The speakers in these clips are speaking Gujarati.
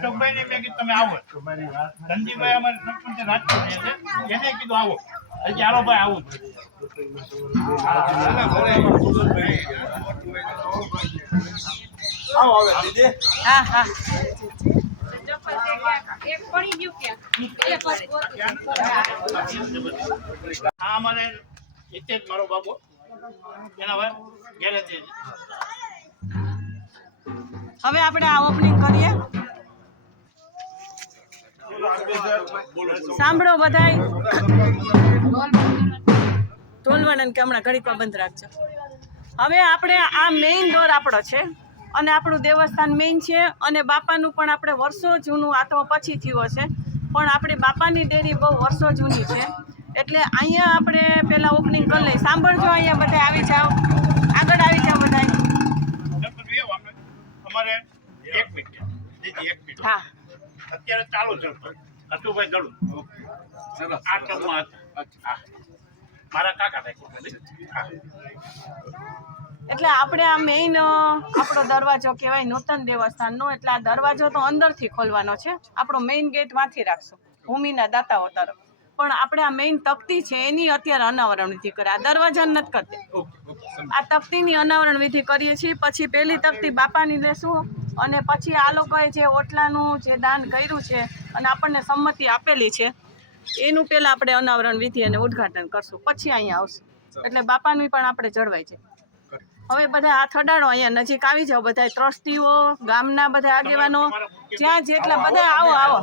અશોકભાઈ ને મેં કીધું તમે આવો. ધનજીભાઈ અમારે સરપંચ રાજકોટ છે, એને કીધું આવો. હજી હાલો ભાઈ આવું. હા હા આ અમારે હિતેશ મારો બાબો એના ઘેરે છે. હવે આપણે આ ઓપનિંગ કરીએ. સાંભળો બધાય, ઢોલવાળાને કે હમણાં ઘડીક બંધ રાખજો. હવે આપણે આ મેઇન ડોર આપણો છે અને આપણું દેવસ્થાન મેઇન છે અને બાપાનું પણ આપણે વર્ષો જૂનું, આ તો પછી થયું હશે, પણ આપણી બાપાની ડેરી બહુ વર્ષો જૂની છે. એટલે અહીંયા આપણે પહેલાં ઓપનિંગ કરી લઈએ. સાંભળજો, અહીંયા બધા આવી જાઓ, આગળ આવી જાઓ બધા. અમારે 1 મિનિટ દીદી, 1 મિનિટ. હા, અત્યારે ચાલુ છે નટુભાઈ દડું આ ટર્મમાં હતા. મારા કાકા થાય. એટલે આપણે આ મેઇન આપણો દરવાજો કહેવાય નૂતન દેવસ્થાનનો. એટલે આ દરવાજો તો અંદરથી ખોલવાનો છે. આપણો મેઇન ગેટ વાંથી રાખશું ભૂમિના દાતાઓ તરફ. પણ આપણે આ મેઇન તકતી છે એની અત્યારે અનાવરણ વિધિ કરે. આ દરવાજા નથી કરતી. આ તકતીની અનાવરણ વિધિ કરીએ છીએ. પછી પહેલી તકતી બાપાની લેશું અને પછી આ લોકોએ જે ઓટલાનું જે દાન કર્યું છે અને આપણને સંમતિ આપેલી છે એનું પહેલાં આપણે અનાવરણ વિધિ અને ઉદ્ઘાટન કરશું. પછી અહીંયા આવશું. એટલે બાપાનું પણ આપણે જળવાય છે. હવે બધા હાથ અડાડો, અહીંયા નજીક આવી જાઓ બધા ટ્રસ્ટીઓ, ગામના બધા આગેવાનો, જ્યાં જેટલા બધા આવો આવો.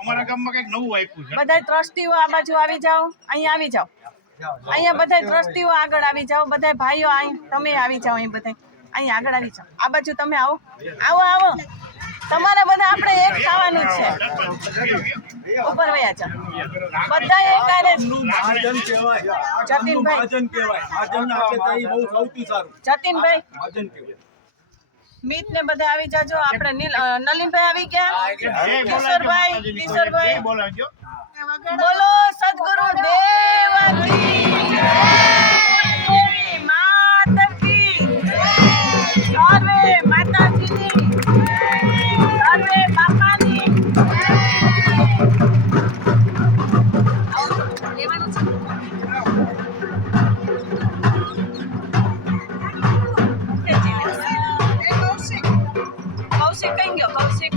અમારા ગામમાં કઈક નવું આપ્યું છે. બધા ટ્રસ્ટીઓ આ બાજુ આવી જાઓ, અહીંયા આવી જાઓ. અહીંયા બધા ટ્રસ્ટીઓ આગળ આવી જાઓ. બધા ભાઈઓ અહીં તમે આવી જાઓ. અહીં બધા અહીંયા આગળ આવી જાઓ. આ બાજુ તમે આવો આવો આવો. તમારે બધા આપણે એક ખાવાનું જ છે. ઉપર વયા જાઓ બધા એક આરે. જતીનભાઈ મીત ને બધા આવી જાજો. આપણે નલિનભાઈ આવી ગયા. કિશોરભાઈ બોલાવજો. બોલો સદગુરુ દેવ કી જય. માતા કી જય. સર્વે માતાજીની સર્વે બાપાની કૌશિક કઈ ગયો? કૌશિક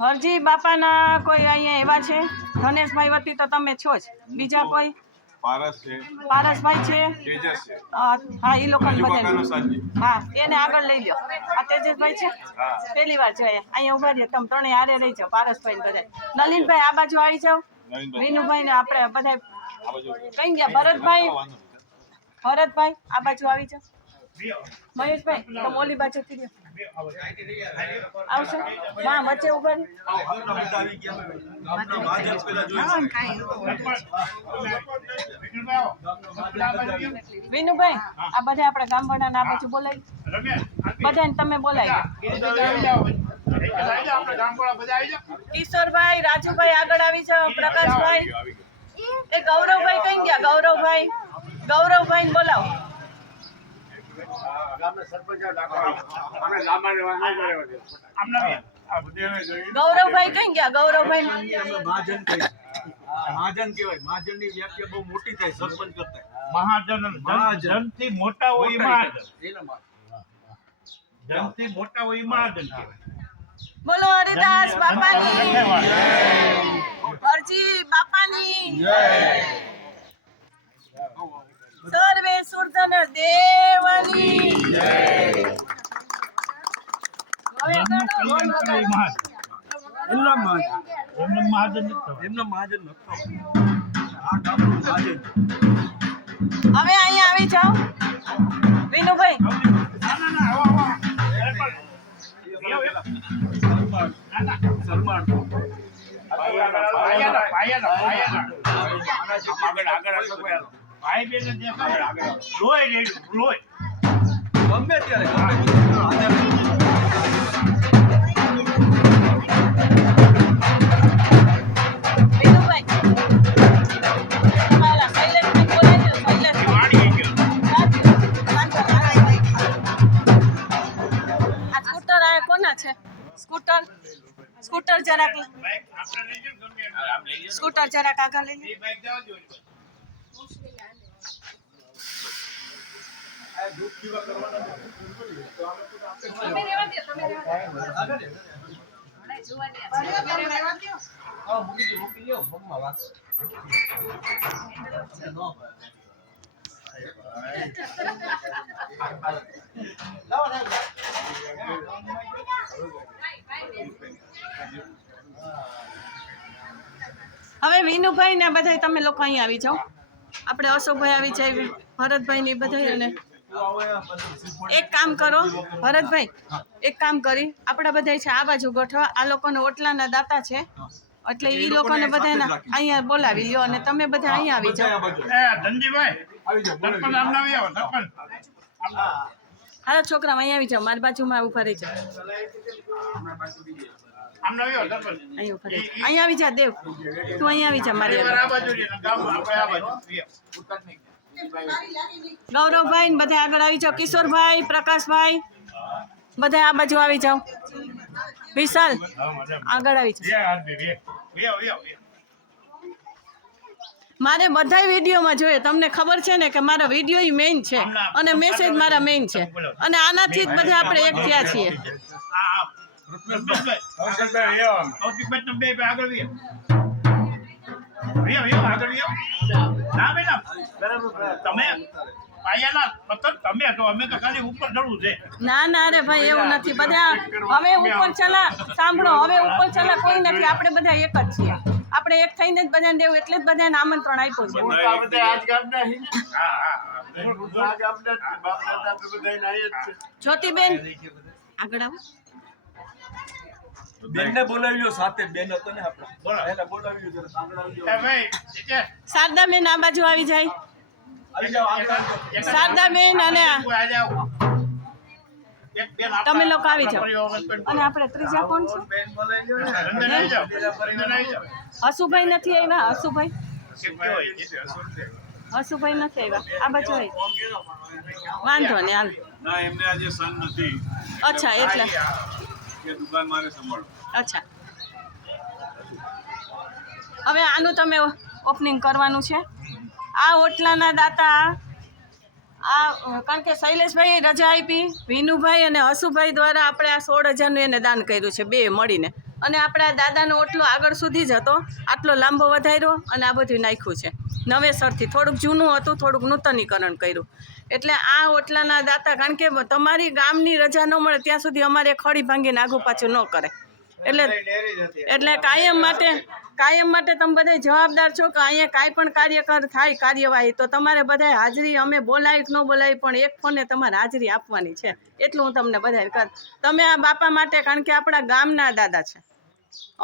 હરજી બાપાના કોઈ અહીંયા એવા છે? ધનેશભાઈ વતી તો તમે છો જ. બીજા કોઈ? પારસભાઈ છે. હા, એ લોકો હા, એને આગળ લઈ લો. આ તેજસભાઈ છે, પહેલી વાર છે અહીંયા ઉભા રહીએ. તમે ત્રણેય હારે રહી જાઓ. પારસભાઈ બધા. નલિનભાઈ આ બાજુ આવી જાઓ. વિનુભાઈ ને આપણે બધા કઈ ગયા? ભરતભાઈ આ બાજુ આવી જાઓ. મહેશભાઈ તમે ઓલી બાજુથી રહ્યો આવશે. માં વચ્ચે ઉભા રહી. વિનુભાઈ આ બધા આપણે ગામવાળા આ બાજુ બોલાવી. બધાને તમે બોલાવી. કિશોરભાઈ, રાજુભાઈ આગળ આવી જાઓ. પ્રકાશભાઈ, એ ગૌરવભાઈ કઈ ગયા? ગૌરવભાઈ બોલાવો. ગૌરવભાઈ કઈ ગયા? ગૌરવભાઈ મહાજન કહેવાય. મહાજનની વ્યાખ્યા બહુ મોટી થાય સરપંચ કરતા. મહાજન મહાજન. જનથી મોટા હોય એ મહાજન. એના માટે. જનથી મોટા હોય એ મહાજન કહેવાય. બોલો હરિદાસ બાપાની હરજી બાપાની સર્વે સુરતન દેવની હવે જનનું કલ્યાણ કરે એ મહાજન. એમના મહાજન. એમને મહાજન નથી થવાનું. એમનો મહાજન નતો. આ ગામનું મહાજન. હવે અહીંયા આવી જાઓ વિનુભાઈ. ના, આવો. ના, ના. સલમાન. પાયાના. ભાઈ બેન જે લોહી રેડ્યું, લોહી. ગમે ત્યારે ગમે મિત્રો હાજર. વિનુભાઈ તમારા શૈલેષભાઈ બોલાવી દો. શૈલેષ વાળી ગયો. આ સ્કૂટર આ કોના છે? સ્કૂટર જરાક બાઈક આપણે લઈ જાઓ ગમે એમ. સ્કૂટર જરાક આગળ લઈ લો. એ બાઈક જવા દો. હવે વિનુભાઈ ને બધા તમે લોકો અહીંયા આવી જાઓ. આપણે અશોકભાઈ આવી જાય, ભરતભાઈ ને બધા. અને એક કામ કરો ભરતભાઈ, એક કામ કરી આપણા બધા છે આ બાજુ ગોઠવા. આ લોકોને ઓટલાના દાતા છે એટલે એ લોકોને બધાને અહીંયા બોલાવી લ્યો અને તમે બધા અહીંયા આવી જાઓ. ધનજીભાઈ સરપંચ આમ ના આવો. સરપંચ હાલો છોકરા અહીંયા આવી જાઓ, મારી બાજુમાં ઉભા રહી જાઓ. આમ ના આવો. સરપંચ અહીંયા ઉભા રહી જાઓ. અહીંયા આવી જા દેવ, તું અહીંયા આવી જા મારી આગળ. આ બાજુ રહે, ગામ આપણે આ બાજુ. ગૌરવભાઈ ને બધા આગળ આવી જાઓ. કિશોરભાઈ, પ્રકાશભાઈ બધા આ બાજુ આવી જાઓ. વિશાલ આગળ આવી જાઓ. મારે બધા વિડીયોમાં જોઈએ. તમને ખબર છે ને કે મારા વિડીયો ઈ મેઇન છે અને મેસેજ મારા મેઇન છે અને આનાથી જ બધા આપણે એક થયા છીએ. ના ના અરે ભાઈ એવું નથી. બધા હવે ઉપર ચલા સાંભળો, હવે ઉપર ચલા કોઈ નથી. આપણે બધા એક જ છીએ. આપણે એક થઈને જ બધાને દેવું એટલે જ બધાને આમંત્રણ આપ્યું છે. જ્યોતિબેન આગળ આવો. બેનને બોલાવી લો સાથે. બેન હતો ને આપણા. એને બોલાવી લો જરા. આગળ આવી જાઓ. શારદાબેન આ બાજુ આવી જાય. આવી જાઓ, આગળ આવી જાઓ. શારદાબેન અને તમે લોકો આવી જાઓ. અને આપણે ત્રીજા કોણ છે? હસુભાઈ નથી આવ્યા. હસુભાઈ નથી આવ્યા. આ બાજુ આવી. વાંધો ને હાલ. ના એમને આજે સન નથી અચ્છા એટલે કે દુકાન મારે સંભાળો. અચ્છા હવે આનું તમે ઓપનિંગ કરવાનું છે. આ ઓટલાના દાતા આ કારણ કે શૈલેષભાઈ રજા આપી, વિનુભાઈ અને હસુભાઈ દ્વારા આપણે આ 16,000નું એને દાન કર્યું છે બે મળીને. અને આપણા દાદાનો ઓટલો આગળ સુધી જ હતો, આટલો લાંબો વધાર્યો અને આ બધું નાખ્યું છે નવેસરથી. થોડુંક જૂનું હતું, થોડુંક નૂતનીકરણ કર્યું. એટલે આ ઓટલાના દાતા કારણ કે તમારી ગામની રજા ન મળે ત્યાં સુધી અમારે ખડી ભાંગીને આગું પાછું ન કરે. એટલે કાયમ માટે તમે બધા જવાબદાર છો કે અહીંયા કાંઈ પણ કાર્યકર થાય કાર્યવાહી તો તમારે બધા હાજરી, અમે બોલાવી કે ન બોલાવી પણ એક ફોને તમારે હાજરી આપવાની છે. એટલું હું તમને બધા કર. તમે આ બાપા માટે કારણ કે આપણા ગામના દાદા છે,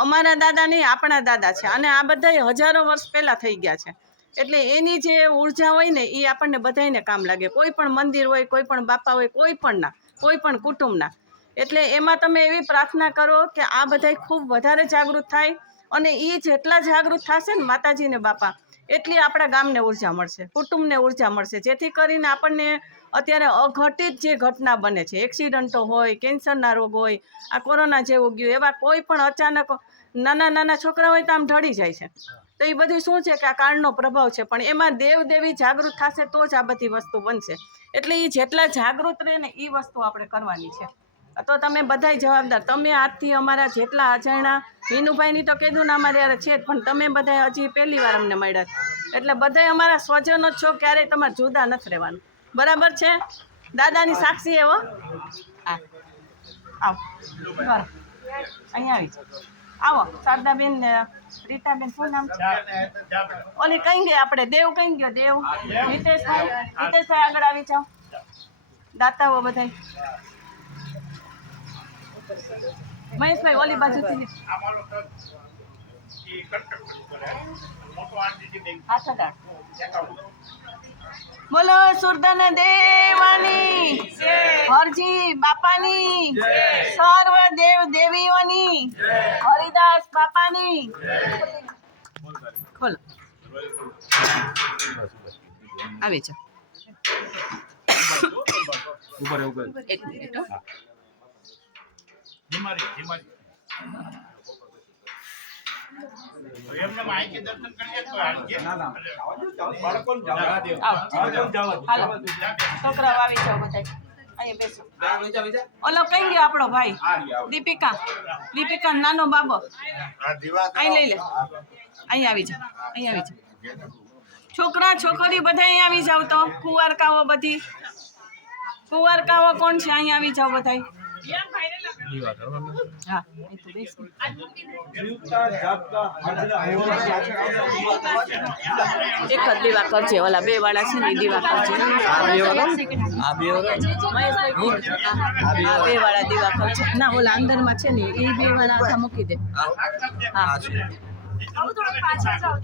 અમારા દાદા નહીં આપણા દાદા છે અને આ બધા હજારો વર્ષ પહેલાં થઈ ગયા છે. એટલે એની જે ઉર્જા હોય ને એ આપણને બધાને કામ લાગે. કોઈ પણ મંદિર હોય, કોઈ પણ બાપા હોય, કોઈ પણ કુટુંબના. એટલે એમાં તમે એવી પ્રાર્થના કરો કે આ બધાય ખૂબ વધારે જાગૃત થાય અને એ જેટલા જાગૃત થશે ને માતાજી ને બાપા એટલી આપણા ગામને ઉર્જા મળશે, કુટુંબને ઉર્જા મળશે, જેથી કરીને આપણને અત્યારે અઘટિત જે ઘટના બને છે, એક્સિડન્ટો હોય, કેન્સરના રોગ હોય, આ કોરોના જેવું ગયું, એવા કોઈ પણ અચાનક નાના છોકરા હોય તો આમ ઢળી જાય છે. તો એ બધું શું છે કે આ કાળનો પ્રભાવ છે, પણ એમાં દેવી જાગૃત થશે તો જ આ બધી વસ્તુ બનશે. એટલે એ જેટલા જાગૃત રહે ને એ વસ્તુ આપણે કરવાની છે. તો તમે બધાય જવાબદાર, તમે આજથી અમારા જેટલા અજાણ્યા, વિનુભાઈની તો કીધું ને અમારે યાર છે જ, પણ તમે બધા હજી પહેલી વાર અમને મળ્યા છે. એટલે બધાય અમારા સ્વજનો જ છો, ક્યારેય તમારે જુદા નથી રહેવાનું. બરાબર છે? દાદાની સાક્ષી એવો હા આવો બરાબર અહીંયા આવી જાઓ. આવો શારદાબેન ને રીતાબેન, શું નામ છે ઓલી? કઈ ગયા આપણે? દેવ કઈ ગયો? દેવ હિતેશભાઈ આગળ આવી જાઓ. દાતાઓ બધાય. મહેશભાઈ ઓલી બાજુથી બોલો સુરદાના દેવાની, હરજી બાપાની, સર્વ દેવ દેવીઓની, હરિદાસ બાપાની. ખોલો આવી જાઓ. એક મિનિટ હો. એમને માહિતી દર્શન કરીએ તો હાલજે. હાલો છોકરાઓ આવી જાઓ બધા. અહીંયા બેસો. ઓલો કઈ ગયો આપણો ભાઈ? દીપિકા નાનો બાબો અહીં લઈ લે. અહીં આવી જાઓ, અહીં આવી જાઓ. છોકરા છોકરી બધા અહીં આવી જાવ. તો કુંવારકાઓ બધી, કુંવારકાઓ કોણ છે? અહીં આવી જાવ બધા. હા એક જ દીવા કરજે, ઓલા બે વાળા છે ને એ દીવા કરજે. બે વાળા દીવા કરજે. ના ઓલા અંદરમાં છે ને એ બે વાળા આખા મૂકી દે. હા થોડું પાછળ જાઓ.